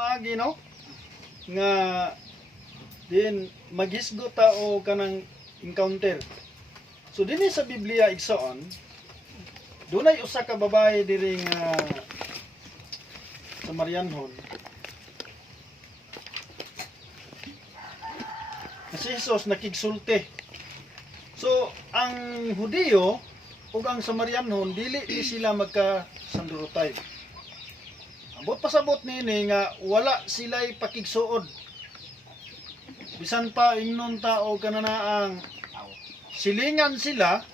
pamaagi no nga din maghisgot ta o kanang encounter. So dinhi sa Biblia igsoon dunay usa ka babae diri nga Samarianhon. Si Jesus nakigsulti. So ang Hudiyo ug ang Samarianhon dili ni sila magkasandurotay. Abot pasabot nini nga wala sila'y pakigsuod. Bisan pa ingnon ta o kananaang silingan sila,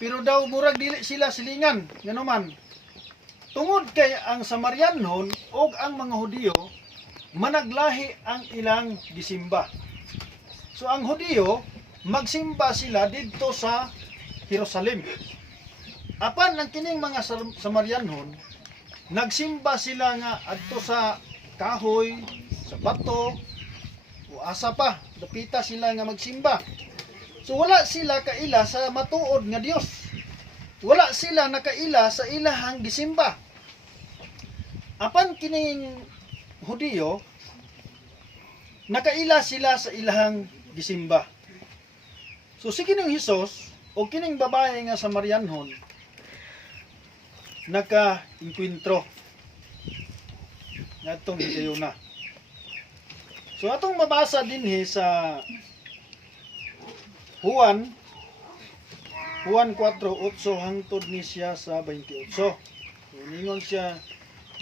pero daw murag dili sila silingan. Ngano man. Tungod kay ang Samarianhon o ang mga Hudiyo, managlahi ang ilang gisimba. So ang Hudiyo, magsimba sila dito sa Jerusalem. Apan ang kining mga Samarianhon, nagsimba sila nga adto sa kahoy, sa bato, o asa pa, dapita sila nga magsimba. So wala sila kaila sa matuod nga Dios. Wala sila nakaila sa ilahang gisimba. Apan kining Hudiyo, nakaila sila sa ilahang gisimba. So si kining Hesus o kining babae nga Samarianhon naka-enkwentro ngatong higayuna. So atong mabasa dinhi sa Juan 4:8 hangtod ni siya sa 28. So ningon siya,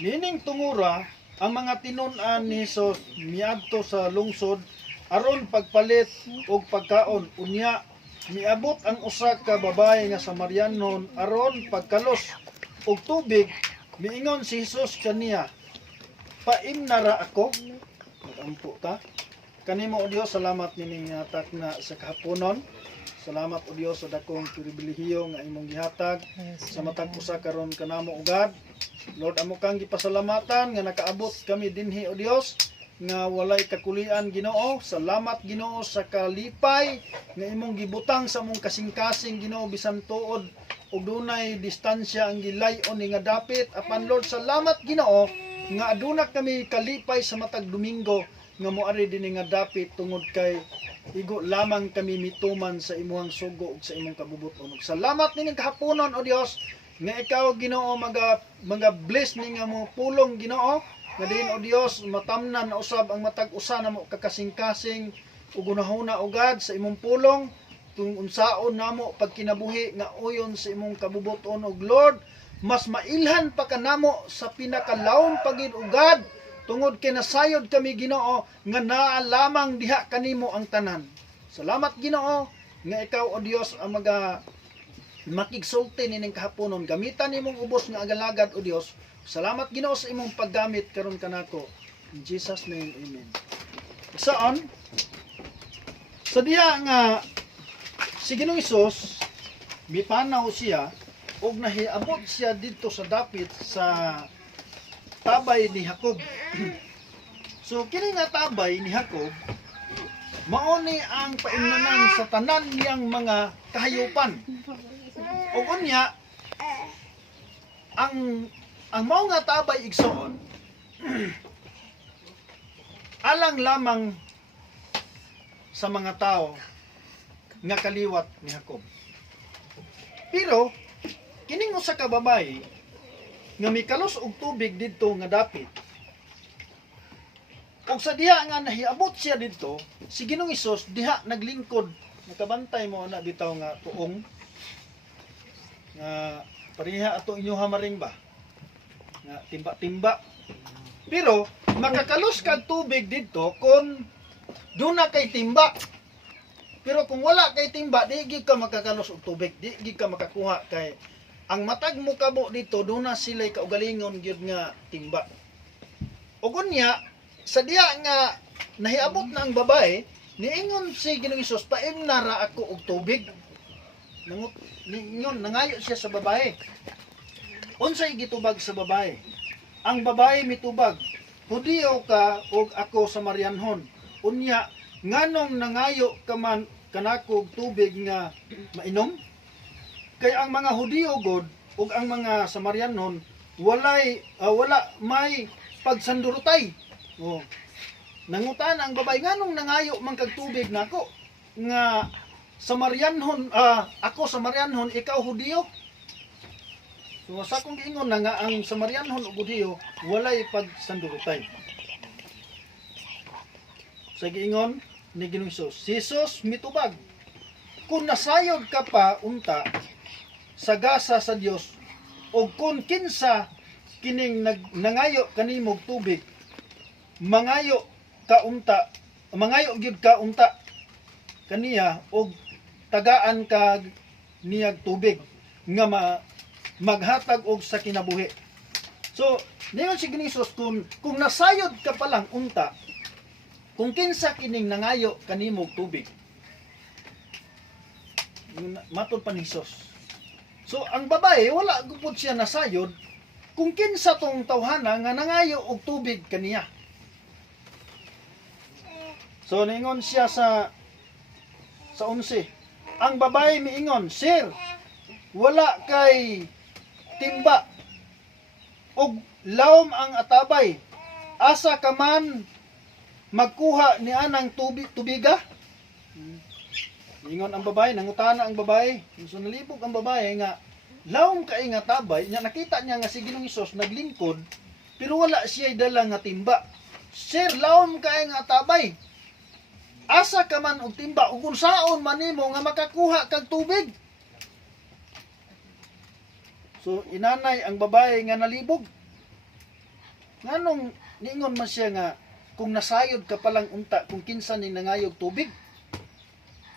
nining tungura ang mga tinun-an ni Hesus miadto sa lungsod aron pagpalit og pagkaon. Unya miabot ang usa ka babae nga Samarianhon aron pagkalos og tubig. Miingon si Hesus kaniya, paimnara ako. Nagampo ta. Kanimo o Dios, salamat nining hatag na sa kahaponon. Salamat o Dios sa dakong pribilehiyo nga imong gihatag sa matag usa karon kanamo ugad. Lord, amo kang gipasalamatan nga nakaabot kami dinhi o Dios nga walay kakulian Ginoo. Salamat Ginoo sa kalipay nga imong gibutang sa among kasing-kasing Ginoo bisan tuod ug dunay distansya ang gilayon ni nga dapit. Apan Lord, salamat Ginoo nga aduna kami kalipay sa matag Domingo nga moari dinhi nga dapit tungod kay igo lamang kami mituman sa imuhang sugo ug sa imong kabubuton. Salamat nining kahaponon o Dios nga ikaw Ginoo maga-bless ni nga mo pulong Ginoo nga din o Dios matamnan na usab ang matag usa na mo kakasing-kasing ug unahuna ugad sa imong pulong tung unsaon namo pagkinabuhi nga uyon sa imong kabubuton ug Lord mas mailhan pa kanamo sa pinakalawom pagid ugad tungod kay nasayod kami Ginoo nga naa lamang diha kanimo ang tanan. Salamat Ginoo nga ikaw o Dios ang makigsulti nining kahaponon. Gamitan nimong ubos nga agalagad o Dios. Salamat Ginoo sa imong paggamit karon kanako. In Jesus name, amen. Saan? Sa diha nga si Ginoong Hesus mipanaw siya ug nahiabot siya dito sa dapit sa tabay ni Jacob. So kini nga tabay ni Jacob mao ni ang paimnanan sa tanan niyang mga kahayupan. Ug unya ang mao nga tabay igsoon alang lamang sa mga tao nga kaliwat ni Jacob. Pero kining usa ka babae nga mikalos og tubig didto nga dapit. Ug sa diha nga nahiabot siya didto, si Ginoong Hesus diha naglingkod, nakabantay mo na bitaw nga tuong nga pareha ato inyo hamaring ba nga timba-timba. Pero makakalos kag tubig didto kung duna kay timba. Pero kung wala kay timba, di gid ka makakalos og tubig, di gid ka makakuha kay ang matag mo kabo dito duna sila'y kaugalingon gyud nga timba. Ug unya sa diha nga nahiabot na ang babae, niingon si Ginoong Hesus, paimnara ako og tubig. Ningon nangayo siya sa babae. Unsay gitubag sa babae? Ang babae mitubag, Hudiyo ka ug ako Samarianhon. Unya nganong nangayo ka man kanako og tubig nga mainom? Kay ang mga Hudiyo god ug ang mga Samarianhon wala may pagsandurutay. Oh. Nangutan ang babay nganong nangayo man kag tubig nako nga Samarianhon ako Samarianhon ikaw Hudiyo. So sa akong giingon na nga ang Samarianhon ug Hudiyo walay pagsandurutan. Sa giingon ni Ginoong Hesus, si Jesus mitubag kung nasayod ka pa unta sa gasa sa Dios o kung kinsa kining nangayo kanimog tubig mangayo gyud ka unta kaniya og tagaan ka niyag tubig nga maghatag og sa kinabuhi. So, niyon si Ginoong Hesus kung nasayod ka pa lang unta kung kinsa kining nangayo kanimog tubig. Matod pa ni Hesus. So, ang babae wala gupod siya nasayod kung kinsa tong tawhana nga nangayo og tubig kaniya. So, ningon siya sa 11. Ang babae miingon, Sir, wala kay timba og lawom ang atabay. Asa ka man magkuha ni anang tubiga? Ingon ang babae, nangutana ang babae. So nalibog ang babae nga lawom kay nga tabay, nya nakita niya nga si Ginoong Hesus naglingkod pero wala siya dala nga timba. Sir, lawom kay nga tabay. Asa ka man og timba ug unsaon man nimo nga makakuha kag tubig? So inanay ang babae nga nalibog. Nganong niingon man siya nga kung nasayod ka palang unta kung kinsa ni nangayog tubig?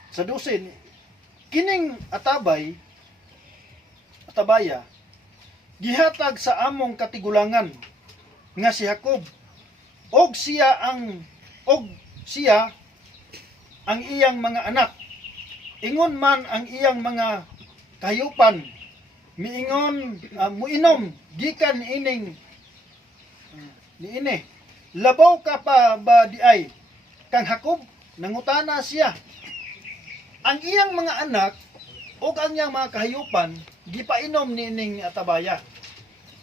Sa 12, kining atabaya gihatag sa among katigulangan nga si Jacob og siya ang iyang mga anak. Ingon man ang iyang mga kahayupan miingon muinom gikan ining niini. Labaw ka pa ba di ay kang Jacob? Nangutana siya. Ang iyang mga anak o ang iyang mga kahayupan gipainom niining atabaya.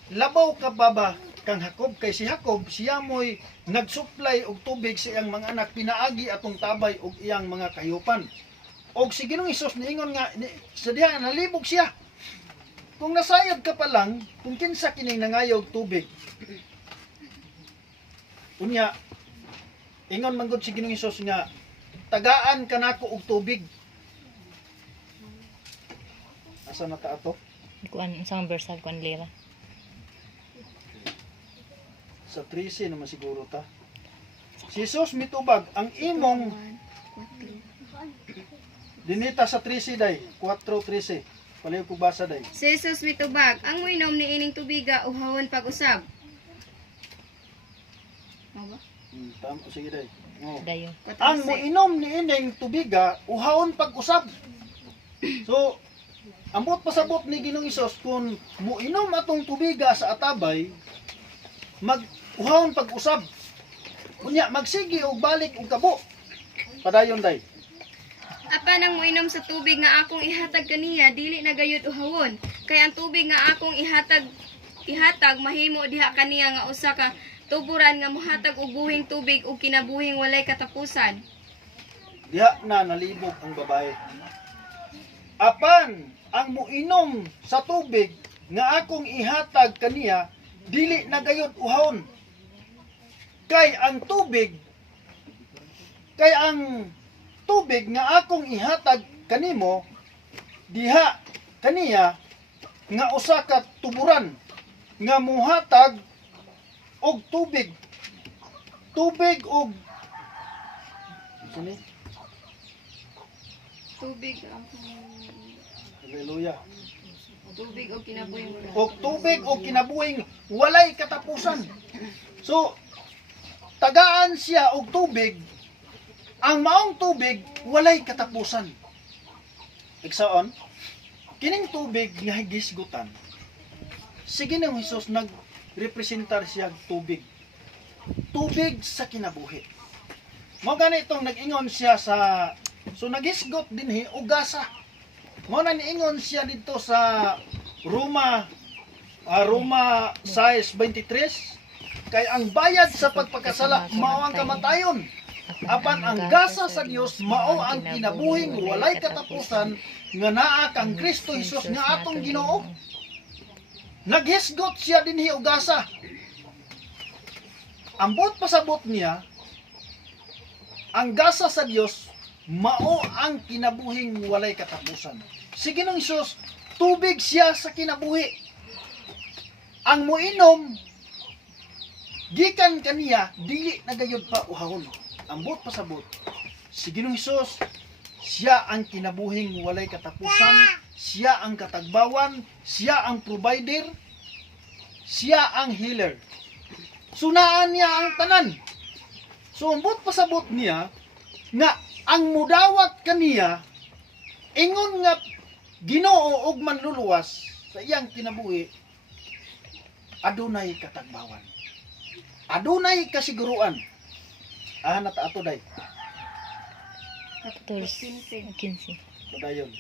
Labaw ka pa ba kang Jacob? Kay si Jacob siya mo'y nagsupply og tubig sa iyang mga anak, pinaagi atong tabay og iyang mga kahayupan. Og si Ginoong Hesus niingon nga sa diha nalibog siya. Kung nasayod ka pa lang, kung kinsa kining nangayog tubig. Unya, ingon man gud si Ginoong Hesus nga tagaan kanako og tubig. Asa na ta ato? Kuan sang verse kuan lira. Sa 13 naman siguro ta. Si Jesus mitubag ang imong dinita sa 13 day, 4:13. Palayo ko basa day. Si Jesus mitubag, ang moinom ni ining tubiga uhawon pag-usab. Ano ba? Tama, sige day. Oh. Dayon. Ang moinom ni ining tubiga uhawon pag-usab. So, ambot pasabot ni Ginoong Hesus kung moinom atong tubiga sa atabay, uhawon pag-usab. Unya magsigi og balik og kabo. Padayon day. Apan ang moinom sa tubig nga akong ihatag kaniya dili na gayud uhawon, kay ang tubig nga akong ihatag mahimo diha kaniya nga usa ka tuburan nga mohatag og buhing tubig ug kinabuhing walay katapusan. Diha na nalibog ang babae. Apan ang moinom sa tubig nga akong ihatag kaniya dili na gayud uhawon. Kay ang tubig nga akong ihatag kanimo diha kaniya nga usa ka tuburan nga mohatag og tubig og sini Tubig akong haleluya tubig o kinabuhing wala. og tubig og kinabuhing walay katapusan. So tagaan siya og tubig, ang maong tubig walay katapusan. Iksaon, kining tubig nga higisgutan, si Ginoong Hesus nagrepresentar siya tubig. Tubig sa kinabuhi. Mo ganitong nag-ingon siya so nagisgot dinhi og gasa. Mo na niingon siya dito sa Roma 6:23. Kay ang bayad sa pagpakasala mao ang kamatayon. Apan ang gasa sa Dios mao ang kinabuhing walay katapusan nga naa kang Kristo Hesus nga atong Ginoo. Naghisgot siya dinhi og gasa. Ambot pasabot niya, ang gasa sa Dios mao ang kinabuhing walay katapusan. Si Ginoong Hesus, tubig siya sa kinabuhi. Ang moinom gikan kaniya dili na gayud pa uhahon. Ambot pasabot, si Ginoong Hesus, siya ang kinabuhing walay katapusan, siya ang katagbawan, siya ang provider, siya ang healer. Sunaan niya ang tanan. So ambot pasabot niya nga ang mudawat kaniya ingon nga Ginoo og manluluwas sa iyang kinabuhi, adunay katagbawan. Adunay kasiguruan. Nata ato day. 14, 15. Padayon.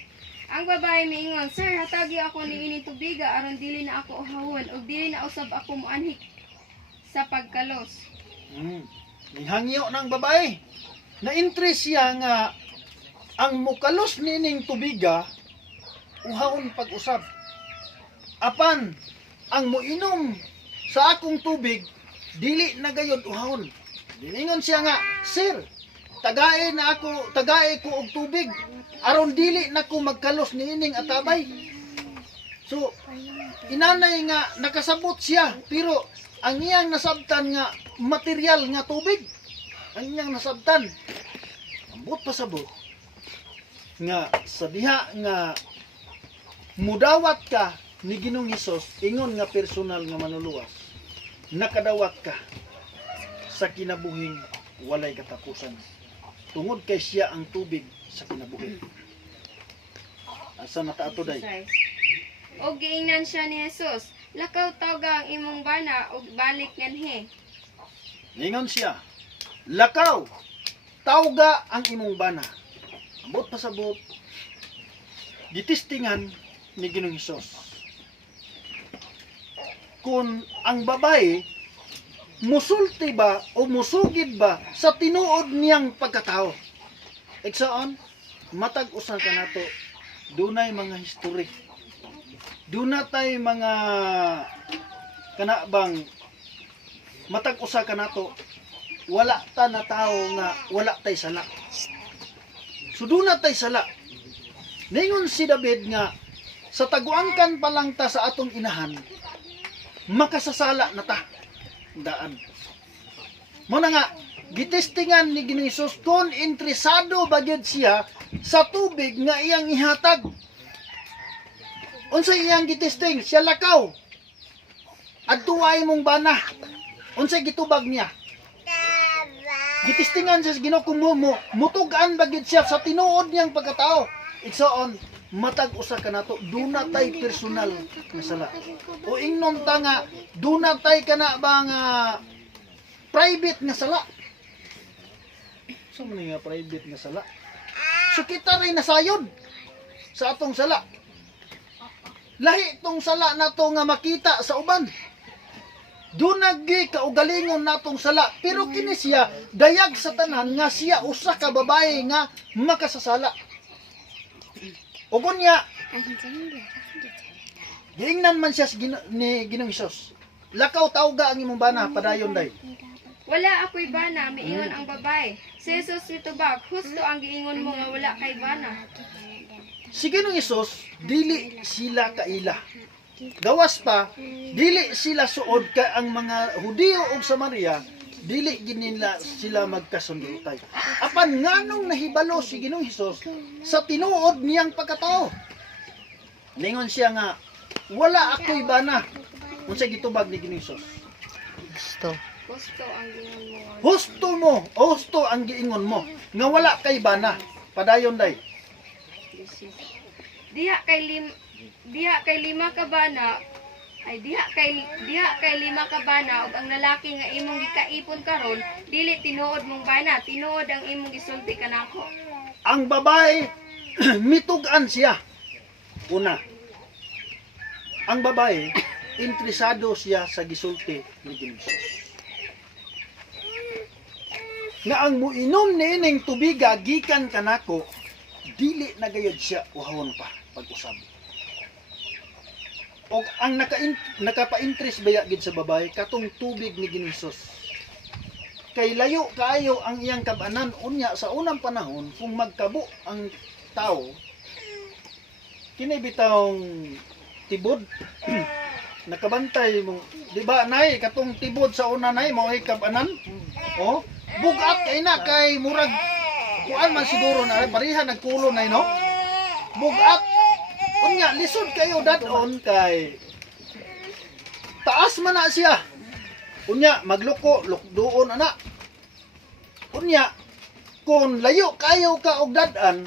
Ang babae miingon, Sir, hatagi ako ni ini tubiga aron dili na ako uhawon ug dili na usab ako moanhik sa pagkalos. Nihangyo ng babae. Na-interest siya nga ang mukalos nining tubiga uhawon pag-usab. Apan ang moinom sa akong tubig dili na gayud uhawon. Diningon siya nga, Sir, tagae ko og tubig aron dili na ko magkalos niining atabay. So inanay nga nakasabot siya, pero ang iyang nasabtan nga material nga tubig, ang iyang nasabtan ambot pasabot nga sa diha nga mudawat ka ni Ginoong Hesus ingon nga personal nga manluluwas, nakadawat ka sa kinabuhing walay katapusan tungod kay siya ang tubig sa kinabuhi. Asa nata ato day? Og giingnan siya ni Jesus, lakaw tawga ang imong bana og balik nganhi. Ningon siya, lakaw, tawga ang imong bana. Ambot pasabot, gitistingan ni Ginoong Hesus. Kung ang babae musulti ba o musugid ba sa tinuod niyang pagkatao. Eksaon, matag usa ka nato, dunay mga history. Dunay mga kanabang matag usa ka nato, wala ta na tao nga wala tay sala. So dunay tay sala. Ningon si David nga sa taguangkan pa lang ta sa atong inahan, makasasala na ta. Daan. Muna nga, gitistingan ni Ginoong Hesus kung interesado ba gyud siya sa tubig nga iyang ihatag. Unsay iyang gitisting? Siya lakaw. Adtuay mong bana. Unsay gitubag niya? Gitistingan siya sa Ginoo kung mutugan ba gyud siya sa tinuod niyang pagkatao. Igsoon, matag usa ka nato, dunay personal nga sala. O ingnon ta nga dunay kana ba nga private nga sala. So man nga private nga sala. So kita rin nasayod sa atong sala. Lahi tong sala nato nga makita sa uban. Dunagi kaugalingon natong sala, pero kini siya dayag sa tanan nga siya usa ka babae nga makasasala. Ugon niya, giingnan man siya ni Ginoong Hesus. Lakaw tawga ang imong bana, padayon day. Wala ako'y bana, miingon ang babae. Si Jesus mitubag, husto ang giingon mo nga wala kay bana. Si Ginoong Hesus, dili sila kaila. Gawas pa, dili sila suod ka ang mga Hudiyo ug Samaria, dili ginila sila magkasundutay. Apan nganong nahibalo si Ginoong Hesus sa tinuod niyang pagkatao. Lingon siya nga, wala ako'y bana. Unsay gitubag ni Ginoong Hesus? Gusto. Husto ang giingon mo. Husto ang giingon mo, nga wala kay bana. Padayon day. Diha kay lima ka bana diha kay lima ka bana ug ang lalaki nga imong gikaipon karon dili tinuod mong bana, tinuod ang imong gisulti kanako. Ang babae mitugan siya. Una, ang babae interesado siya sa gisulti ni Ginoong Hesus. nga ang muinom niining tubiga gikan kanako dili na gayud siya uhawon pa pag-usab. O ang nakapa-interest baya gid sa babae katong tubig ni Ginisos. Kay layo kaayo ang iyang kab-anan unya sa unang panahon kung magkabo ang tao kini bitawng tibod nakabantay mo di ba nay katong tibod sa una nay mao ay kab-anan oh bugat kay na kay murag kuan man siguro na barihan nagkulo nay no bugat unya lisod kayo dadon kay taas man na siya unya magluko lukdoon ana unya kung layo kayo ka og dadan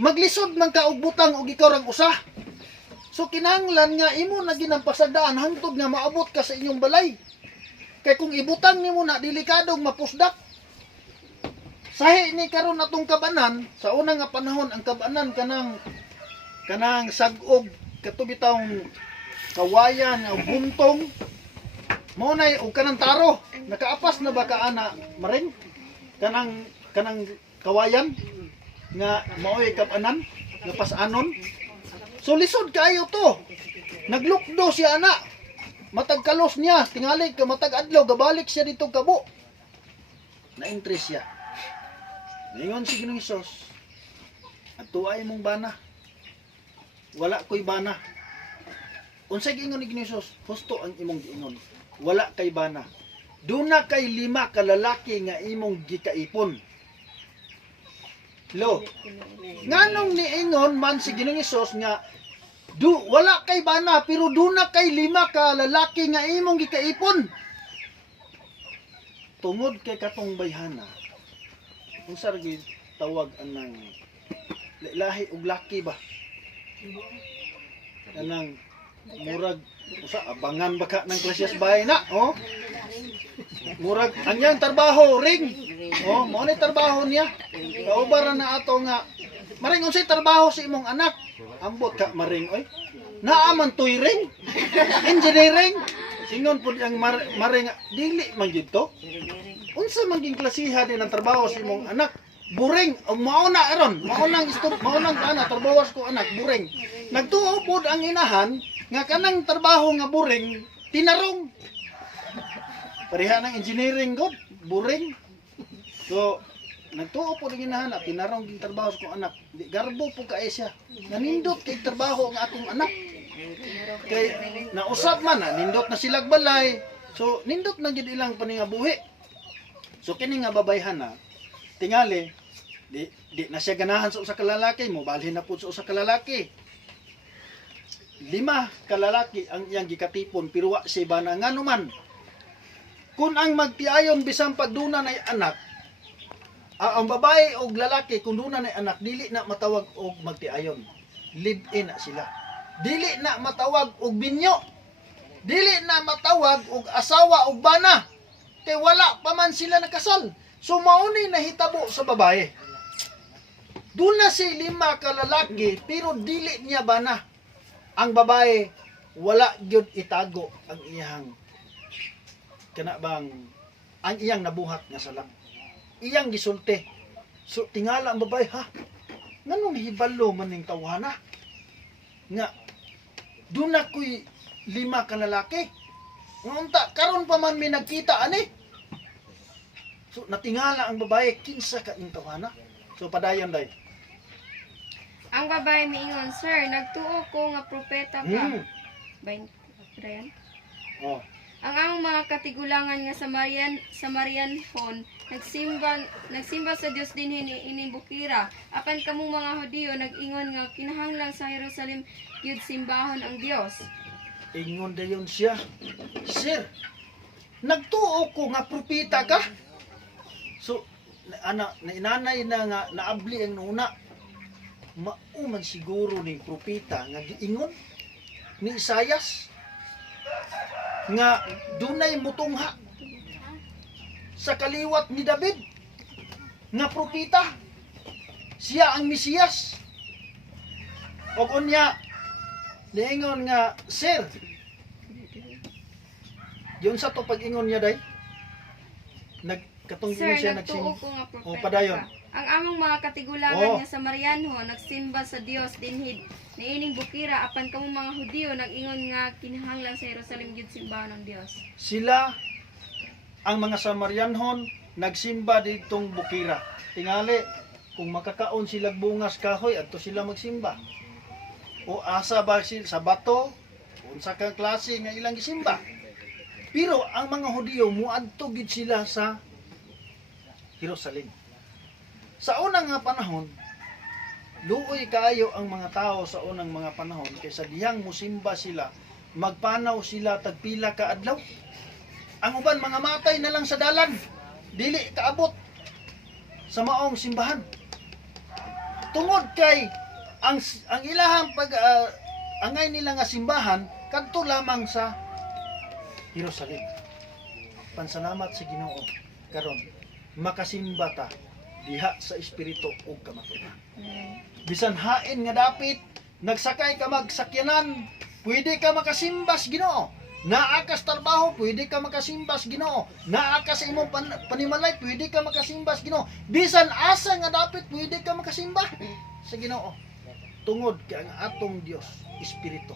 maglisod man ka og butang og ikaw rang usa so kinahanglan nga imo na ginampasadaan hangtod nga maabot ka sa inyong balay kay kung ibutang nimo na delikadong mapusdak sahi ni karon atong kabanan sa una nga panahon ang kabanan kanang sagog katubitawng kawayan o buntong mo nay og kanang taro nakaapas na ba ka ana maring kanang kawayan nga maoy kabanan nga pasanon so lisod kayo to naglukdo siya ana matag kalos niya tingali ka matag adlaw gabalik siya dito kabo na interest siya ningon si Ginoong Hesus atuay mong bana wala ko'y bana unsay giingon ni Ginoong Hesus husto ang imong giingon wala kay bana duna kay 5 ka lalaki nga imong gikaipon lo nganong niingon man si Ginoong Hesus nga wala kay bana pero duna kay 5 ka lalaki nga imong gikaipon tungod kay katong bayhana unsa gyud tawag anang lahi og laki ba anang murag usa abangan baka ng klases bahay na oh murag anyang trabaho ring oh mo ni trabaho niya kaubaran na ato nga maring unsay trabaho sa imong anak ambot ka maring oy naaman toy ring engineering singon pud ang maring dili man gyud to unsa man ging klasiha din ang trabaho sa imong anak buring mao na aron mao nang ana trabaho ko anak buring nagtuo pod ang inahan nga kanang trabaho nga buring tinarong pareha ng engineering god buring so nagtuo po ng inahan na tinarong ging trabaho sa kong anak di garbo po kae siya nanindot kay trabaho ang akong anak kay nausab man na nindot na silag balay so nindot na gid ilang paningabuhi so kini nga babayhan na tingali di na siya ganahan sa usa ka lalaki mo balhin na pud sa usa ka lalaki 5 ka lalaki ang iyang gikatipon pero wa siya bana ngano man kun ang magtiayon bisan pagduna nay anak ang babae o lalaki kung duna nay anak dili na matawag og magtiayon live in na sila dili na matawag og binyo dili na matawag og asawa og bana kay wala pa man sila nakasal so mauni nahitabo sa babae duna si 5 ka lalaki pero dili niya bana ang babae wala gyud itago ang iyang kana bang ang iyang nabuhat nga salam iyang gisulti so tingala ang babae ha nganong hibalo man ning tawhana nga duna ko'y 5 ka lalaki unta karon pa man may nagkita ani so natingala ang babae kinsa ka ning tawhana so padayon day Ang babae miingon, sir, nagtuo ko nga propeta ka. Brian? Oh. Ang among mga katigulangan nga Samarianhon nagsimba sa Dios dinhi ining bukira. Apan kamong mga Hudiyo nag-ingon nga kinahanglan sa Jerusalem gyud simbahon ang Dios. Ingon dayon siya, sir, nagtuo ko nga propeta ka. So inanay na nga naabli ang una. Mauman siguro ni propeta nga giingon ni Isayas nga dunay mutungha sa kaliwat ni David nga propeta siya ang Mesiyas og unya niingon nga sir yun sa to pag-ingon niya day katong Sir, gining siya nagtuo nagsimba. ko nga propeta O, padayon. ka. Ang among mga katigulangan Oh. nga sa Marianho nagsimba sa Dios dinhid niining bukira apan kamo mga Hudiyo nag-ingon nga kinahanglan sa Jerusalem gyud simbahan ng Dios. Sila ang mga Samarianhon nagsimba ditong bukira. Tingali kung makakaon sila bungas kahoy adto sila magsimba. O asa ba sila sa bato? Unsa ka klase nga ilang gisimba? Pero ang mga Hudiyo muadto gid sila sa Jerusalem. Sa unang nga panahon, luoy kaayo ang mga tao sa unang mga panahon kaysa dihang musimba sila, magpanaw sila tagpila ka adlaw. Ang uban mga matay na lang sa dalan, dili kaabot sa maong simbahan. Tungod kay ang ilahang angay nila nga simbahan kadto lamang sa Jerusalem. Pansalamat sa Ginoo karon makasimba ta diha sa espiritu ug kamatuoran. Bisan hain nga dapit nagsakay ka magsakyanan, pwede ka makasimbas Ginoo. Naa ka sa trabaho, pwede ka makasimbas Ginoo. Naa ka sa imong panimalay, pwede ka makasimbas Ginoo. Bisan asa nga dapit, pwede ka makasimba sa Ginoo. Tungod kay ang atong Dios, espiritu.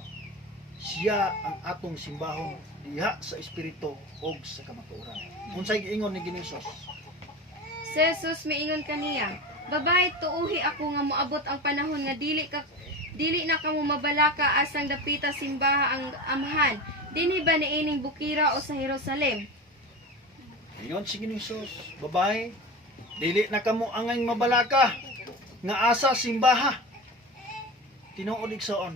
Siya ang atong simbahon diha sa espiritu ug sa kamatuoran. Unsay giingon ni Ginisos? Si Jesus miingon kaniya, babae tuuhi ako nga moabot ang panahon nga dili na kamo mabalaka asang dapita simbaha ang amahan. Dinhi ba niining bukira o sa Jerusalem? Ingon si Ginisos, babae, dili na kamo angay mabalaka nga asa simbaha. Tinuod igsoon.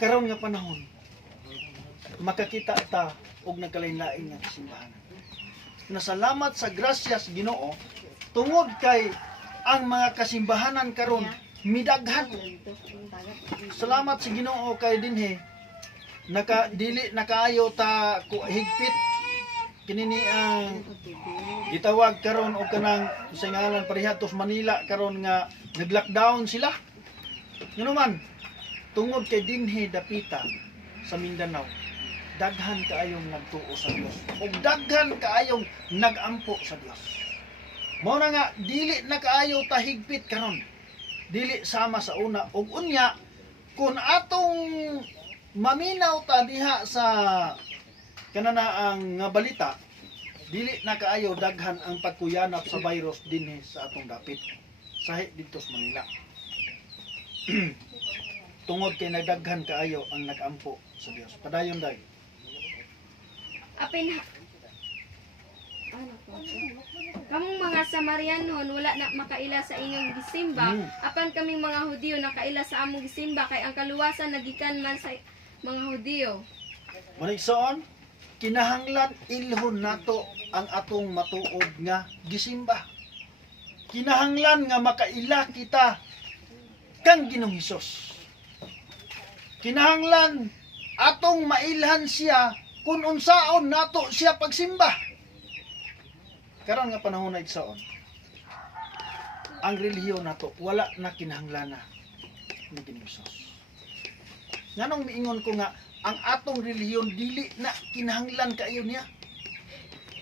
Karon nga panahon, makakita ta og nagkalain-lain nga simbahan. Nasalamat sa grasyas Ginoo tungod kay ang mga kasimbahanan karon midaghan. Salamat sa Ginoo kay dinhi dili nakaayo ta higpit kinini ang gitawag karon og kanang sa ngalan parihatos Manila karon nga nag-lockdown sila. Ngano man tungod kay dinhi dapita sa Mindanao daghan kaayong nagtuo sa Dios ug daghan kaayong nagampo sa Dios. Mao na nga dili na kaayo ta higpit karon. Dili sama sa una ug unya kun atong maminaw ta diha sa kananaang nga balita, dili na kaayo daghan ang pagkuyanap sa virus dinhi sa atong dapit. Sahi dito sa Manila. Tungod kay nagdaghan kaayo ang nagampo sa Dios. Padayon day. Apin kamong mga Samarianon wala na makaila sa inyong gisimba, apan kaming mga Hudiyo nakaila sa among gisimba kay ang kaluwasan nagikan man sa mga Hudiyo. Manigsoon, kinahanglan ilhon nato ang atong matuod nga gisimba. Kinahanglan nga makaila kita kang Ginoong Hesus. Kinahanglan atong mailhan siya kung unsaon nato siya pagsimba. Karon nga panahon na igsoon, ang relihiyon nato wala na kinahanglan ni Ginoong Hesus. Nganong miingon ko nga ang atong relihiyon dili na kinahanglan kaayo niya.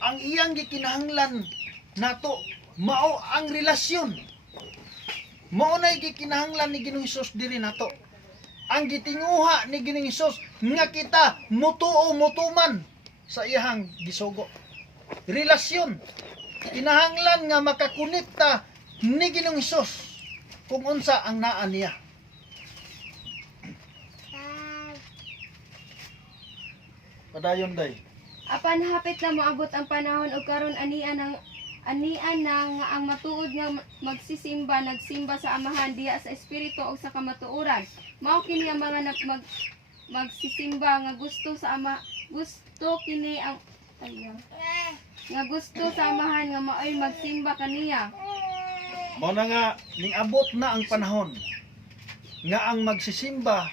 Ang iyang gikinahanglan nato mao ang relasyon. Mao na gikinahanglan ni Ginoong Hesus diri nato. Ang gitinguha ni Ginoong Hesus nga kita mutuo mutuman sa iyang gisugo. Relasyon. Kinahanglan nga makakonekta ni Ginoong Hesus kung unsa ang naa niya. Padayon day. Apan hapit na moabot ang panahon ug karon anian na nga ang matuod nga magsisimba nagsimba sa amahan diha sa espiritu o sa kamatuoran. Mao kini ang mga magsisimba nga gusto sa ama, gusto kini ang nga gusto sa amahan nga maoy magsimba kaniya. Mao na nga ning abot na ang panahon nga ang magsisimba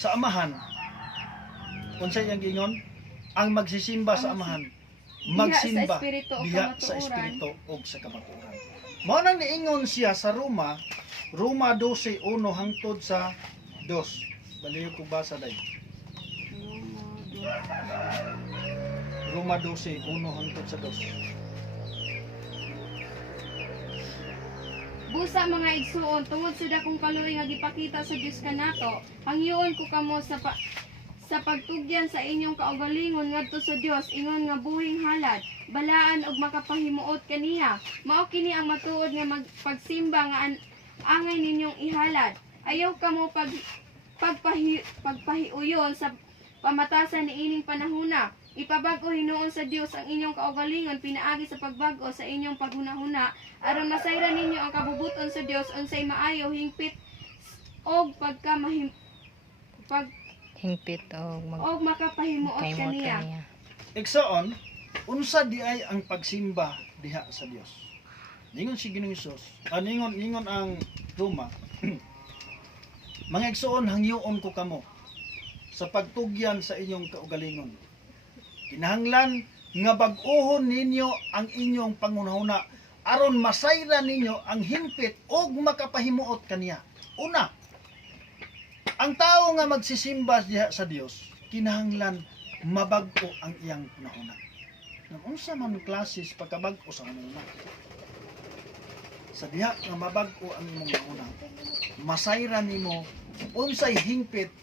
sa amahan. Unsay yang gingon? Ang magsisimba sa amahan, magsimba diha sa espiritu o sa kamatuoran. Mao nang niingon siya sa Roma 12:1 hangtod sa 2. Baliw ko basa day. Roma 12, 1 hangtod sa 2. Busa mga igsuon, tungod sa dakong kaluoy nga gipakita sa Dios kanato, hangyoon ko kamo sa pagtugyan sa inyong kaugalingon ngadto sa Dios ingon nga buhing halad, balaan og makapahimuot kaniya. Mao kini ang matuod nga pagsimba nga angay ninyong ihalad. Ayaw kamo pagpahiuyon sa pamatasan ni ining panahuna. Ipabag-o hinuon sa Dios ang inyong kaugalingon pinaagi sa pagbago sa inyong paghunahuna aron masayran ninyo ang kabubuton sa Dios unsay maayo hingpit og Hingpit o og makapahimuot magpaimot kaniya. kaniya. Igsoon, unsa di ay ang pagsimba diha sa Dios? Ningon si Ginoong Hesus, ningon ang Roma. Mga igsoon, hangyoon ko kamo sa pagtugyan sa inyong kaugalingon. Kinahanglan nga bag-ohon ninyo ang inyong pangunahuna aron masayran ninyo ang himpit ug makapahimuot kaniya. Una, ang tao nga magsisimba diha sa Dios, kinahanglan mabag-o ang iyang panahuna. Nang unsa man klases pagkabag-o sa kanila. Sa diha nga mabag-o ang imong panahuna, masayran nimo unsay hingpit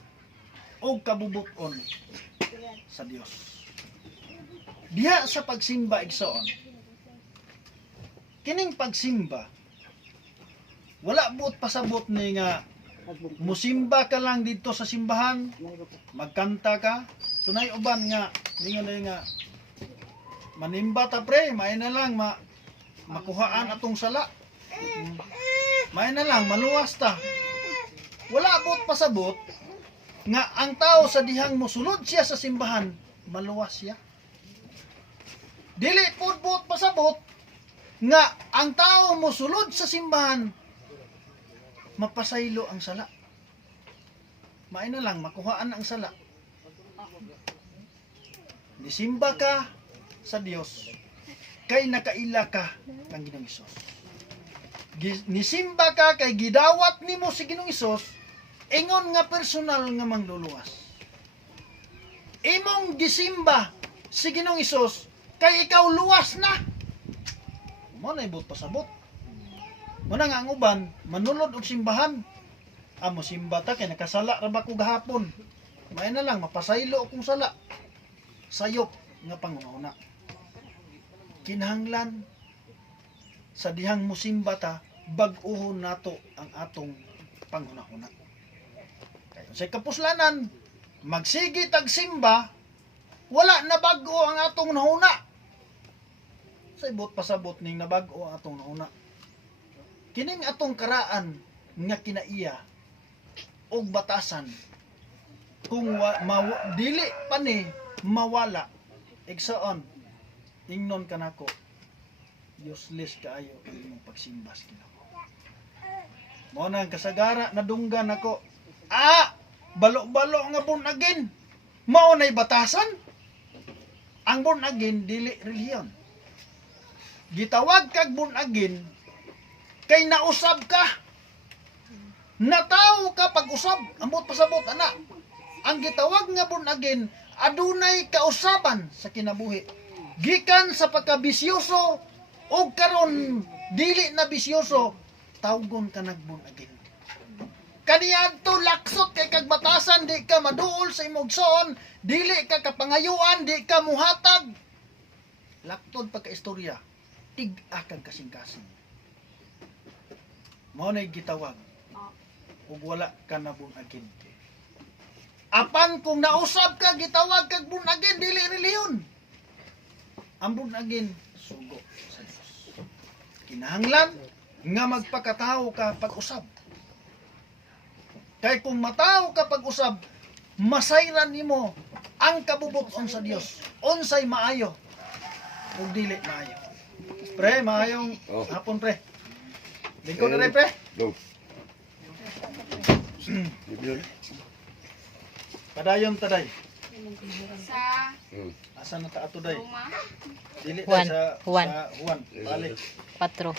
o kabubuton sa Dios. Diha sa pagsimba igsoon. Kining pagsimba wala buot pasabot ni nga musimba ka lang dito sa simbahan, magkanta ka. Sunay uban nga ningon nga manimba ta pre, may na lang makuhaan atong sala. May na lang maluwas ta. Wala buot pasabot nga ang tao sa dihang mosulod siya sa simbahan, maluwas siya. Dili pud buot pasabot nga ang tao mosulod sa simbahan, mapasaylo ang sala. Maay na lang makuhaan ang sala. Nisimba ka sa Dios kay nakaila ka kang Ginoong Hesus. Nisimba ka kay gidawat nimo si Ginoong Hesus ingon nga personal nga mangluluwas. Imong gisimba si Ginoong Hesus kay ikaw luwas na. Mo na ibot pasabot. Muna nga ang uban, manulod og simbahan. Amo simba ta kay nakasala ra ba ko gahapon. May na lang mapasaylo akong sala. Sayop nga pangunahuna. Kinahanglan sa dihang musimba ta bag-ohon nato ang atong pangunahuna. Kay sa kapuslanan, magsigi tag simba, wala na bag-o ang atong nahuna. Sa ibot pasabot ning nabag-o ang atong nahuna. Kining atong karaan nga kinaiya og batasan kung dili pa ni mawala igsoon ingnon kanako useless kaayo ang imong pagsimba sa Ginoo. Mao nang kasagara nadunggan ako. Balo-balo nga born again. Mao nay batasan. Ang born again dili relihiyon. Gitawag kag born again kay nausab ka. Nataw ka pag-usab. Ambot pasabot ana. Ang gitawag nga born again adunay kausaban sa kinabuhi. Gikan sa pagkabisyoso o karon dili na bisyoso, tawgon ka nag-born again. Kaniadto laksot kay kag batasan, di ka maduol sa imong igsoon, dili ka kapangayuan, di ka muhatag. Laktod pagka istorya, tig-a kag kasing-kasing. Mao nay gitawag ug wala ka na born again. Apan kung nausab ka gitawag kag born again, dili relihiyon. Ang born again sugo sa Dios. Kinahanglan nga magpakatawo ka pag-usab. Kay kung matawo ka pag-usab, masayran nimo ang kabubuton sa Dios. Unsay maayo ug dili maayo. Pre, maayong hapon pre. Lingkod na rin, pre. Padayon taday. Sa Asa na ta ato day? Roma, Dili Juan. tayo sa Juan. Juan. Balik. 4.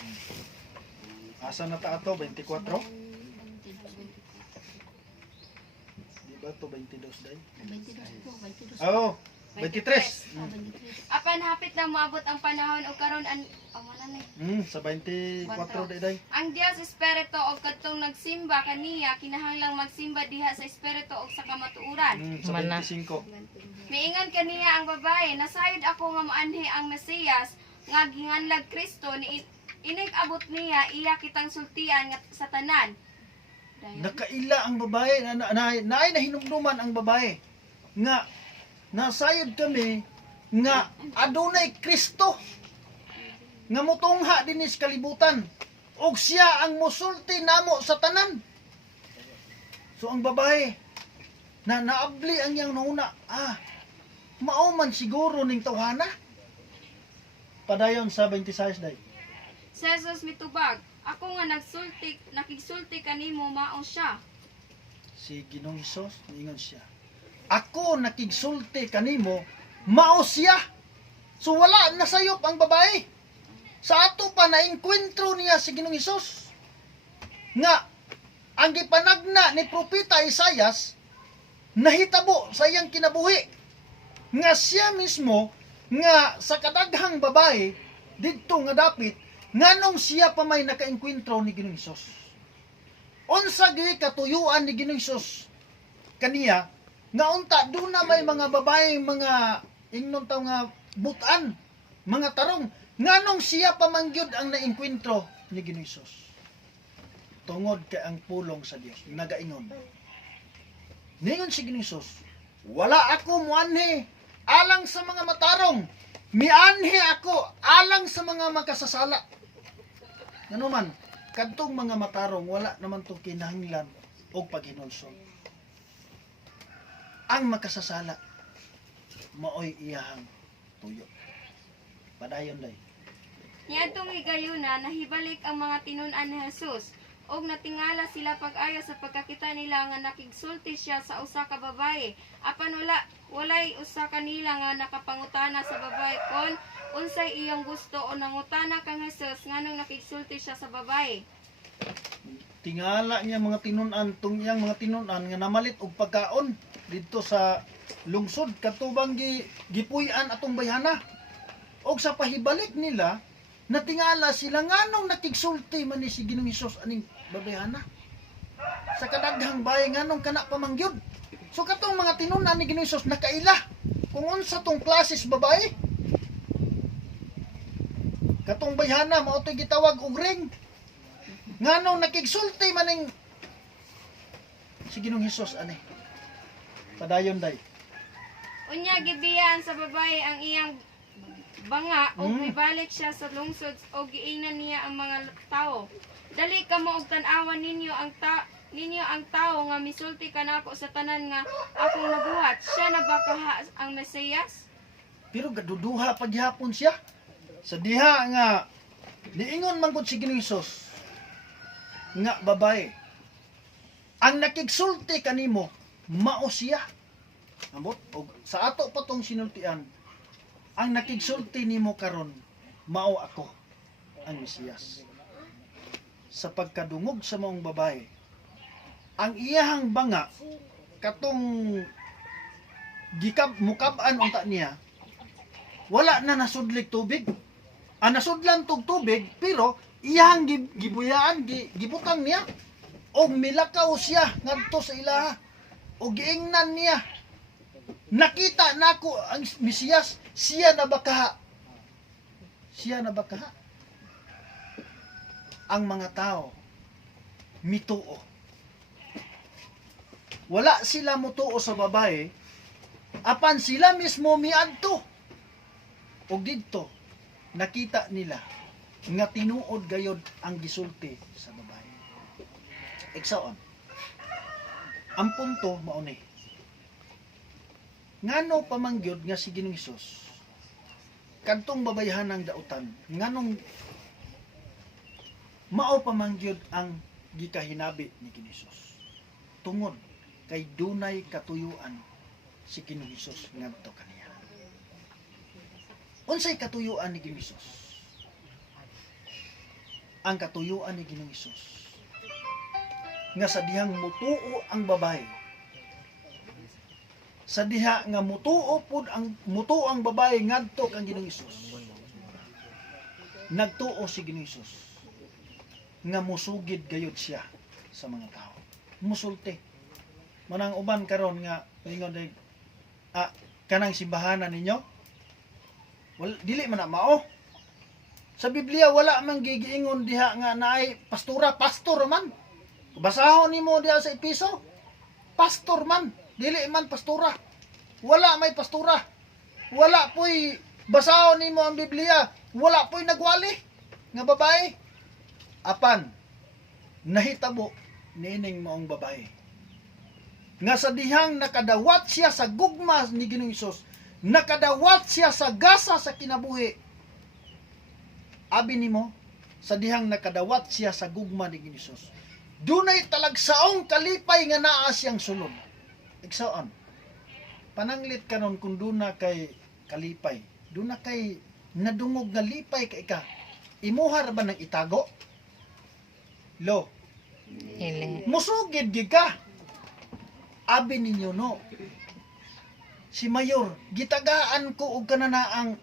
Asa na ta ato? 24? Di ba to 22 day? Oo. 23. Apan hapit na moabot ang panahon o karon Sa 24 day. ang Dios Espiritu og kadtong nagsimba kaniya kinahanglang magsimba diha sa Espiritu og sa kamatuoran. Sa Mana. 25. Miingon kaniya ang babae, nasayod ako nga maanhi ang Mesiyas nga ginganlag Kristo ni inig abot niya iya kitang sultian nga sa tanan. Dayon. Nakaila ang babae, naay nahinumduman ang babae nga nasayod kami nga adunay Kristo nga motungha dinis kalibutan ug siya ang musulti namo sa tanan. So ang babae na naabli ang iyang nuna, mao man siguro ning tawhana. Padayon sa 26 day. Si Jesus mitubag, ako nga nakigsulti kanimo mao siya. Si Ginoong Hesus niingon siya, ako nakigsulti kanimo mao siya. So wala nasayop ang babae. Sa ato pa na-enkwentro niya si Ginoong Hesus nga ang gipanagna ni propeta Isaias nahitabo sa iyang kinabuhi nga siya mismo nga sa kadaghang babae didto nga dapit nganong siya pa may nakaenkwentro ni Ginoong Hesus. Unsa gi katuyuan ni Ginoong Hesus kaniya nga unta doon na may mga babae mga ingnon taw nga butan, mga tarong nganong siya pamangyod ang naenkwentro ni Ginoong Hesus. Tungod kay ang pulong sa Dios nagaingon. Ningon si Ginoong Hesus, wala ako muanhi alang sa mga matarong, mianhi ako alang sa mga makasasala. Ngano man, kadtong mga matarong wala naman to kinahanglan og paghinulsol. Ang makasasala maoy iyahang tuyo. Padayon day. Niadtong higayuna nahibalik ang mga tinun-an ni Jesus og natingala sila pag-ayo sa pagkakita nila nga nakigsulti siya sa usa ka babae. Apan walay usa kanila nga nakapangutana sa babae kon unsay iyang gusto o nangutana kang Jesus nganong nakigsulti siya sa babae. Tingala niya mga tinun-an tong iyang mga tinun-an nga namalit og pagkaon didto sa lungsod katubang gipuy-an atong bayhana. Og sa pahibalik nila natingala sila nganong nakigsulti man ni si Ginoong Hesus aning babayhana. Sa kadaghang bahay nganong kana pamangyod. So katong mga tinun-an ni Ginoong Hesus nakaila kung unsa tong klases babae. Katong bayhana mao toy gitawag og ring. Nganong nakigsulti man ning si Ginoong Hesus ani. Padayon day. Unya gibiyan sa babae ang iyang banga og mibalik siya sa lungsod og giingnan niya ang mga tao. Dali kamo og tan-awan ninyo ang tao nga misulti kanako sa tanan nga akong nabuhat. Siya na ba kaha ang Mesiyas? Pero gaduduha pa gihapon siya. Sa diha nga niingon man gud si Ginoong Hesus nga babae. Ang nakigsulti kanimo mao siya. Ambot og sa ato pa tong sinultian ang nakigsulti nimo karon mao ako ang Mesiyas. Sa pagkadungog sa maong babae, ang iyahang banga katong mukab-an unta niya wala na nasudlik tubig. Nasudlan tog tubig pero iyahang gibuyaan gibutang niya og milakaw siya ngadto sa ilaha og giingnan niya. Nakita nako ang Mesiyas, siya na bakaha. Siya na bakaha. Ang mga tao mituo. Wala sila mutuo sa babae, apan sila mismo miadto. Og didto nakita nila nga tinuod gayod ang gisulti sa babae. Eksaon. Ang punto mao ni ngano pamangyod nga si Ginoong Hesus kadtong babayhanang dautan nganong mao pamangyod ang gikahinabi ni Ginoong Hesus tungod kay dunay katuyuan si Ginoong Hesus ngadto kaniya. Unsay katuyuan ni Ginoong Hesus? Ang katuyuan ni Ginoong Hesus nga sa dihang mutuo ang babae sa diha nga mutuo ang babae ngadto kang Ginoong Hesus. Nagtuo si Ginoong Hesus nga musugid gayud siya sa mga tao. Musulti. Manang uban karon nga ingon day kanang simbahanan ninyo. Dili man na mao. Sa Biblia wala man gigiingon diha nga naay pastor man. Basahon nimo diha sa Episo. Pastor man, dili man pastura. Wala may pastura. Wala po'y basahon nimo ang Biblia. Wala po'y nagwali nga babae. Apan nahitabo niining maong babae. Nga sa dihang nakadawat siya sa gugma ni Ginoong Hesus, nakadawat siya sa gasa sa kinabuhi. Abi nimo, sa dihang nakadawat siya sa gugma ni Ginoong Hesus, dunay talagsaong kalipay nga naa siyang sulod. Igsaon. Pananglit karon kung duna kay kalipay, duna kay nadungog nga lipay kay ka. Imuhar ba ng itago? Lo, Dili. musugid gid ka. Abi ninyo no. Si Mayor, gitagaan ko og kananaang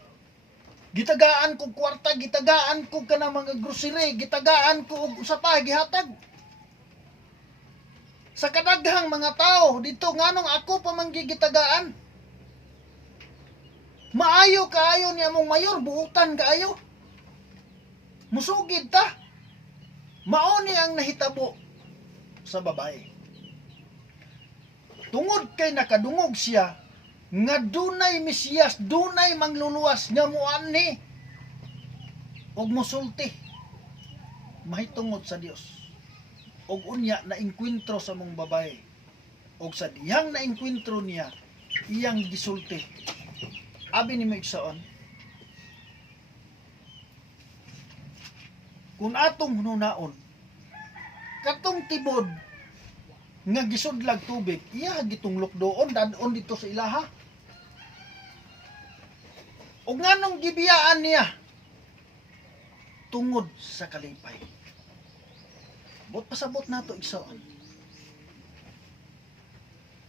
gitagaan ko kwarta, gitagaan ko kana mga grocery, gitagaan ko og usa pa gihatag. Sa kadaghang mga tao dito nganong ako pa man gigitagaan. Maayo kaayo niya mong Mayor, buutan kaayo. Musugid ta. Mao ni ang nahitabo sa babae. Tungod kay nakadungog siya nga dunay Mesiyas, dunay mangluluwas nga muanhi og mosulti mahitungod sa Dios. Og unya na enkwentro sa mong babae. Og sa diyang na enkwentro niya, iyang gisulti. Abi ni Maigsaon, kung atong hununaon, katong tibod nga gisudlag tubig, iya gitunglok doon, dadon dito sa ilaha. O nganong gibiyaan niya, tungod sa kalipay. Bot pasabot nato igsoon.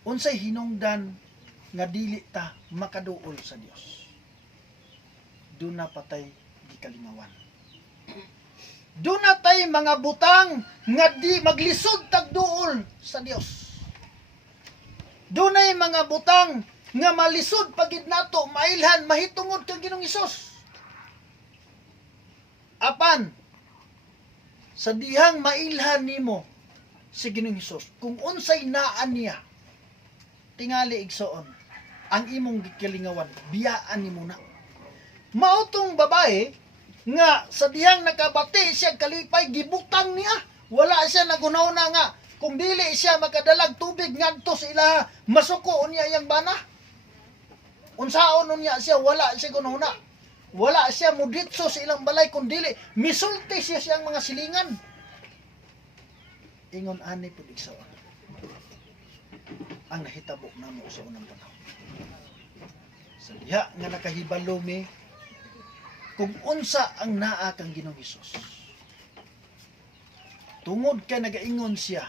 Unsay hinungdan nga dili ta makaduol sa Dios. Doon na patay gikalingawan. Doon na tay mga butang nga di maglisod tagduol sa Dios. Doon na mga butang nga malisod pagid nato mailhan mahitungod kang Ginoong Hesus. Apan sa dihang mailhan nimo si Ginoong Hesus kung unsay naan niya tingali igsoon ang imong gikalingawan biyaan nimo na. Mautong babae nga sa dihang nakabati siya kalipay gibutang niya. Wala siya nagunaw-na nga kung dili siya makadalag tubig ngadto sa ilaha masuko niya yang bana. Unsaon niya siya wala siya gunaw-na. Wala siya muditso sa ilang balay kung dili misulti siya siyang mga silingan. Ingon ani pud igsoon ang nahitabo namo sa unang panahon. Sa diha nga nakahibalo mi kung unsa ang naa kang Ginoong Hesus. Tungod kay nagaingon siya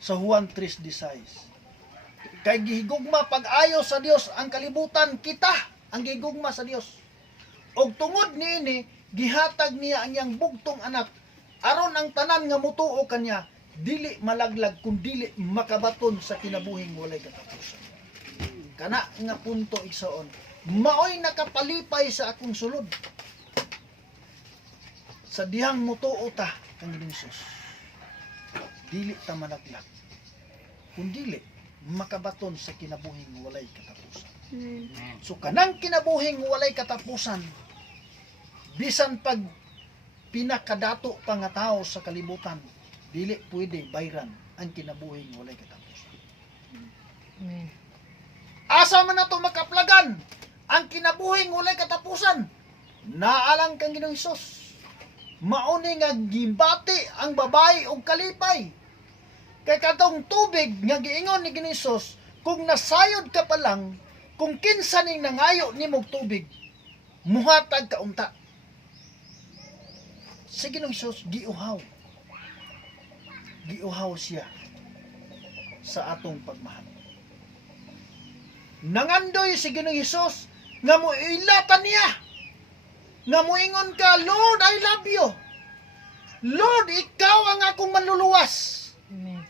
sa Juan 3:16. Kay gihigugma pag-ayo sa Dios ang kalibutan, kita ang gihigugma sa Dios. Og tungod niini gihatag niya ang iyang bugtong anak aron ang tanan nga mutuo kanya dili malaglag kun dili makabaton sa kinabuhing walay katapusan. Kana nga punto igsoon, maoy nakapalipay sa akong sulod. Sa dihang mutuo ta kang Ginoong Hesus, dili ta malaglag kun dili makabaton sa kinabuhing walay katapusan. So kanang kinabuhing walay katapusan, bisan pag pinakadato pa nga tao sa kalibutan, dili pwede bayran ang kinabuhing walay katapusan. Amen. Asa man nato makaplagan ang kinabuhing walay katapusan? Naalang kang Ginoong Hesus. Mauni nga gimbati ang babae og kalipay. Kay katong tubig nga giingon ni Ginoong Hesus, kung nasayod ka pa lang, kung kinsa ning nangayo nimog tubig, muhatag ka unta. Si Ginoong Hesus giuhaw. Giuhaw siya sa atong pagmahal. nangandoy si Ginoong Hesus nga moilatan niya. Nga moingon ka, Lord, I love you. Lord, ikaw ang akong manluluwas. Amen.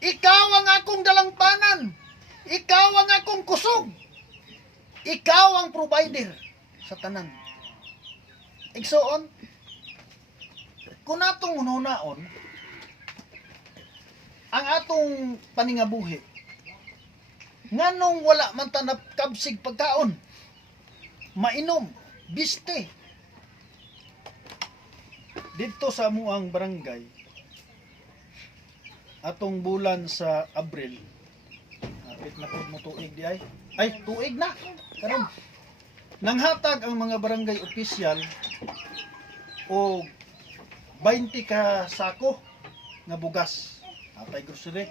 Ikaw ang akong dalangpanan. Ikaw ang akong kusog. Ikaw ang provider sa tanan. Igsoon, kung atong hunaon, ang atong paningabuhi, nganong wala man ta nakabsig pagkaon, mainom, biste. Dito sa amuang barangay, atong bulan sa Abril, kapit na po mo tuig di ay tuig na, karon. Nanghatag ang mga barangay opisyal o 20 ka sako nga bugas. Atay grocery.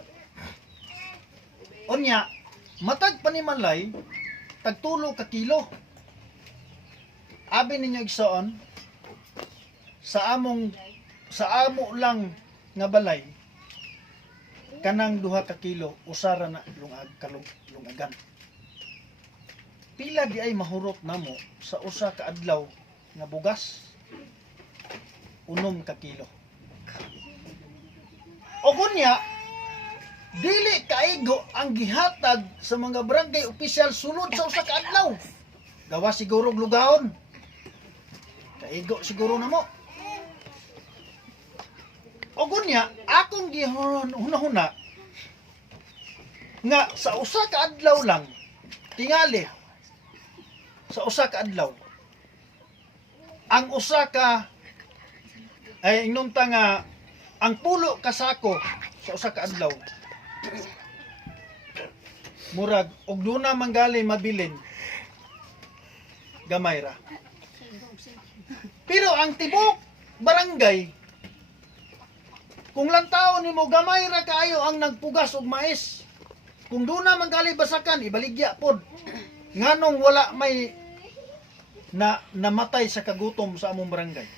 Onya, matag panimalay, tagtulo ka kilo. Abi ninyo igsoon, sa amo lang nga balay, kanang 2 ka kilo, usara na lungagan. Pila di ay mahurot namo sa usa ka adlaw nga bugas, 6 ka kilo. O kunya, dili kaigo ang gihatag sa mga barangay opisyal sulod sa usa ka adlaw. Gawa siguro lugahon. Kaigo siguro namo. O kunya, akong gihunahuna nga sa usa ka adlaw lang, tingali, sa usa ka adlaw, ang usa ka, ay inunta nga, ang pulo ka sako sa usa ka adlaw, murag, og duna manggali mabilin, gamay ra. Pero ang tibok barangay, kung lantaon nimo gamay ra kaayo ang nagpugas og mais, kung duna manggali basakan, ibaligya pod. Nganong wala may namatay sa kagutom sa among barangay.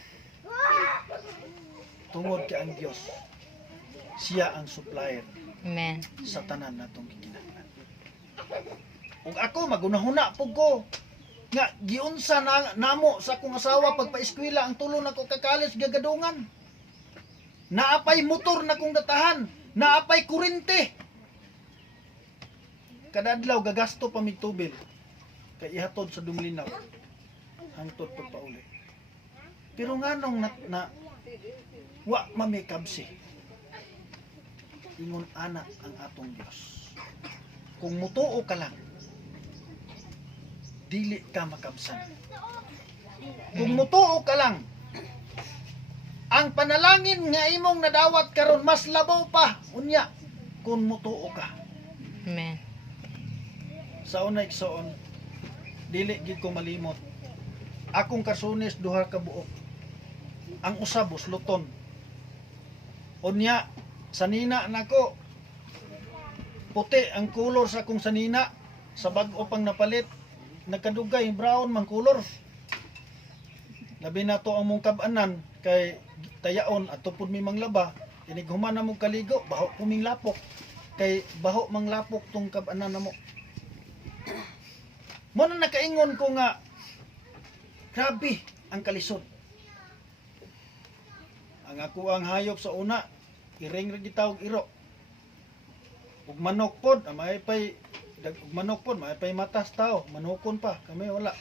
Tungod kay ang Dios, siya ang supplier Amen. Mm. sa tanan natong gikinahanglan. Ug ako magunahuna pug ko nga giunsa na namo sa akong asawa pagpa-eskwela ang tulo nako ka college gagadungan. Naapay motor na kong datahan, naapay kuryente. Kada adlaw gagasto pa mig tubil kay ihatod sa Dumlinaw hangtod pagpauli. Pero nganong na wa mamikabsi. Ingon anak ang atong Dios. Kung mutuo ka lang, dili ka makabsan. Kung mutuo ka lang, ang panalangin nga imong nadawat karon mas labaw pa unya kung mutuo ka. Amen. Sa unay igsoon, dili gid ko malimot. Akong kasunis 2 ka buok. Ang usa busluton. Unya sanina nako. Puti ang kulor sa akong sanina, sa bag-o pang napalit, nagkadugay brown man kulor. Labi na to ang mong kab-anan kay tayaon at tupod mi manglaba, inig human na mo kaligo, baho kuming lapok. Kay baho mang lapok tong kab-anan namo. Mo na nakaingon ko nga grabe ang kalisod. Ang ako ang hayop sa una, iring ra gitawag iro. Ug manok pod, maaypay ug manok pod, maaypay matas tao, manukon pa, kami wala.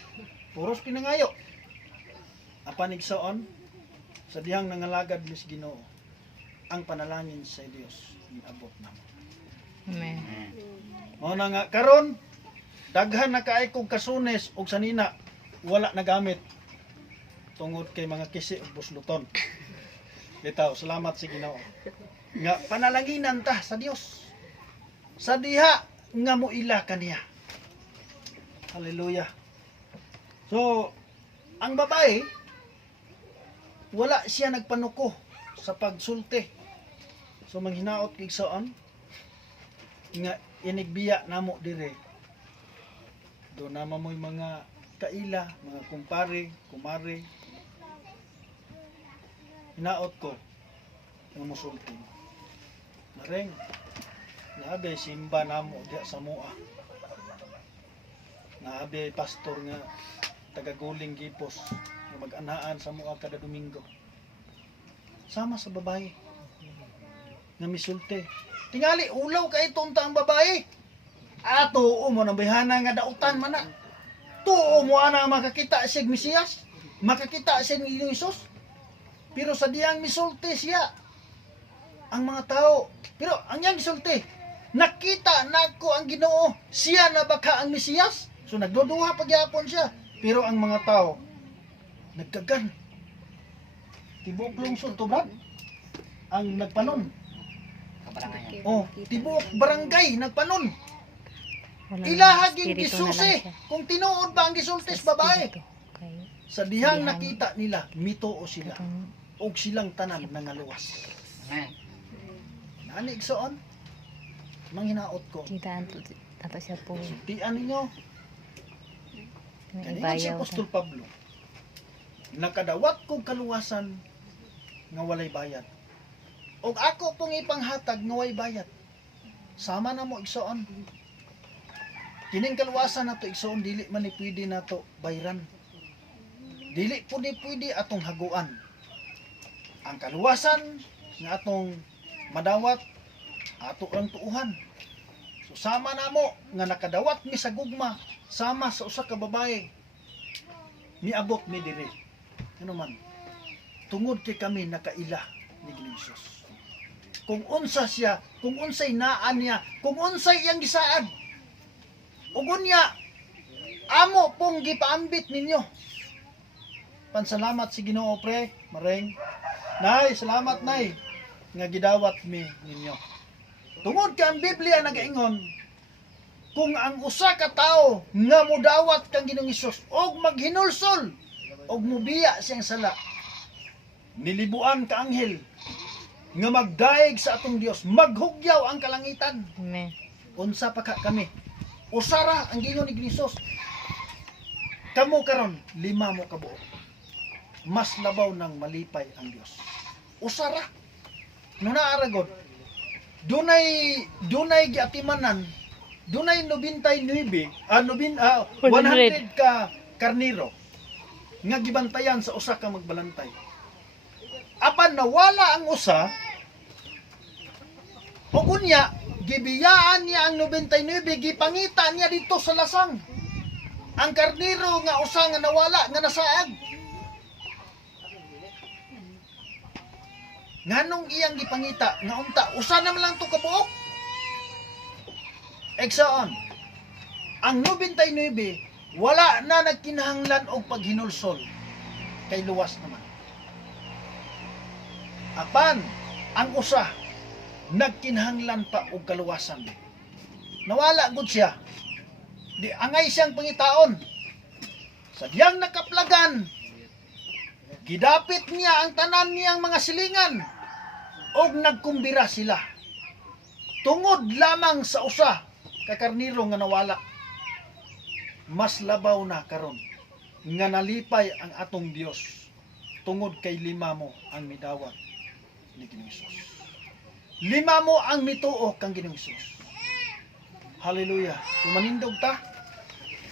Puros pinangayo. Apan igsoon sa dihang nangalagad mis Ginoo, ang panalangin sa Dios niabot namo. Amen. Mao na nga karon daghan na kaay kog kasunes og sanina wala nagamit tungod kay mga kisi ug busluton. Bitaw, salamat sa Ginoo. Nga panalanginan ta sa Dios. Sa diha nga moila kaniya. Hallelujah. So, ang babae wala siya nagpanuko sa pagsulti. So manghinaot kay igsoon nga inigbiya namo dire. Do na mamoy mga kaila, mga kumpare, kumare. Hinaot ko nga mosulti. Mareng Naabe simba namo diha sa Moa. Naabe pastor nga tagaguling gipos nga mag-anaan sa Moa kada Domingo. Sama sa babae nga misulti. Tingali ulaw kay tunta ang babae. Ato mo nang bihana nga dautan man na. Tuo mo ana makakita siya Mesiyas, makakita siya ni Isus. Pero sa diyang misulti siya ang mga tao. Pero ang yang misulti, nakita nako ang Ginoo, siya na baka ang Mesiyas. So nagduduha pagyapon siya. Pero ang mga tao nagkagan. Tibok lungsod to brad ang nagpanon. Oh, tibok barangay nagpanon. Wala Ilahaging espiritu na lang gisusi. siya. Kung tinuod ba ang gisultis Sa babae? espiritu. Okay. Sa dihang Dihang. nakita nila, mitoo sila. Katong- Og silang tanan nangaluwas. Nani igsoon? Manghinaot ko. Kita ato siya po. Tian ninyo, Yung kaningon si ibayaw. Apostol Pablo, nakadawat kong kaluwasan nga walay bayad. Og ako pong ipanghatag nga walay bayad. Sama na mo igsoon. Kining kaluwasan nato igsoon dili man ni pwede nato bayran. Dili po ni pwede atong haguan. Ang kaluwasan nga atong madawat ato lang tuuhan. So sama na mo nga nakadawat mi sa gugma sama sa usa ka babae. Miabot mi diri. Ano man? Tungod kay kami nakaila ni Jesus. Kung unsa siya, kung unsay naan niya, kung unsay iyang gisaad. Ug unya amo pong gipaambit ninyo. Pansalamat si Ginoo pre, mareng. Nay, salamat nay nga gidawat mi ninyo. Tungod ka ang Biblia nagaingon kung ang usa ka tawo nga modawat kang Ginoong Hesus og maghinulsol og mubiya siyang sala, nilibuan ka anghel nga magdaig sa atong Dios, maghugyaw ang kalangitan. Amen. Unsa pa ka kami? Usara ang gingon ni Hesus. Kamo karon 5 mo kabuo. Mas labaw ng malipay ang Dios. Usara. No naaragod. Dunay giatimanan. Dunay 99, 100 ka karniro nga gibantayan sa usa ka magbalantay. Apan nawala ang usa, o unya gibiyaan niya ang 99, gipangita niya dito sa lasang. Ang karniro nga usa nga nawala nga nasaad. Nganong iyang gipangita nga unta usa naman lang to kabuok. Exaon. Ang 99 wala na nagkinahanglan og paghinulsol kay luwas naman. Apan ang usa nagkinahanglan pa og kaluwasan. Nawala gud siya. Di angay siyang pangitaon. Sa diyang nakaplagan, gidapit niya ang tanan niyang mga silingan og nagkumbira sila. Tungod lamang sa usa ka karniro nga nawala. Mas labaw na karon nga nalipay ang atong Dios tungod kay 5 mo ang midawat ni Ginoong Hesus. 5 mo ang mituo kang Ginoong Hesus. Hallelujah. So manindog ta